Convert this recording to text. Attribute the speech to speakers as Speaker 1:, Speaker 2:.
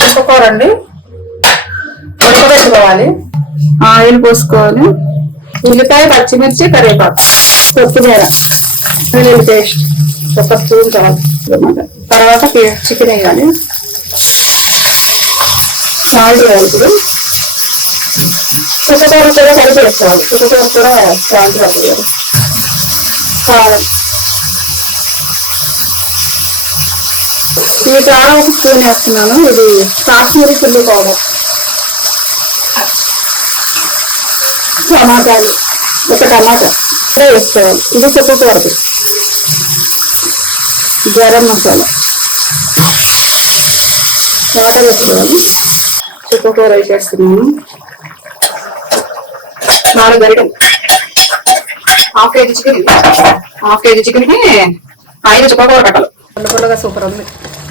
Speaker 1: చుక్కకూర అండి ఉడకబెట్టుకోవాలి
Speaker 2: ఆయిల్ పోసుకోవాలి.
Speaker 1: ఉల్లిపాయ పచ్చిమిర్చి కరివేపాకు కొత్తిమీర వెల్లుల్లి పేస్ట్ ఒక స్పూన్ చాలు తర్వాత చికెన్ వేయాలి. సాల్ట్ వేయాలి ఇప్పుడు. చుక్కకూర కూడా కలిపి వేసుకోవాలి చుక్కకూర కూడా సాల్ట్ కలిపి కారం. ఇది చాలా ఒక స్పూన్ వేస్తున్నాను. ఇది కాశ్మీరీ చిల్లీ పౌడర్. టమాటాలు ఒక టమాటా. ఇలా వేసుకోవాలి. ఇది చుక్కకూరది గరం మసాలా. వాటర్ వేసుకోవాలి. చుక్కకూర వేసేస్తున్నాను నాలుగు గరిటెలు. Half KG chicken half KG చికెన్కి ఐదు చుక్కకూర కట్టలు పుల్ల పుల్లగా సూపర్ ఉంది.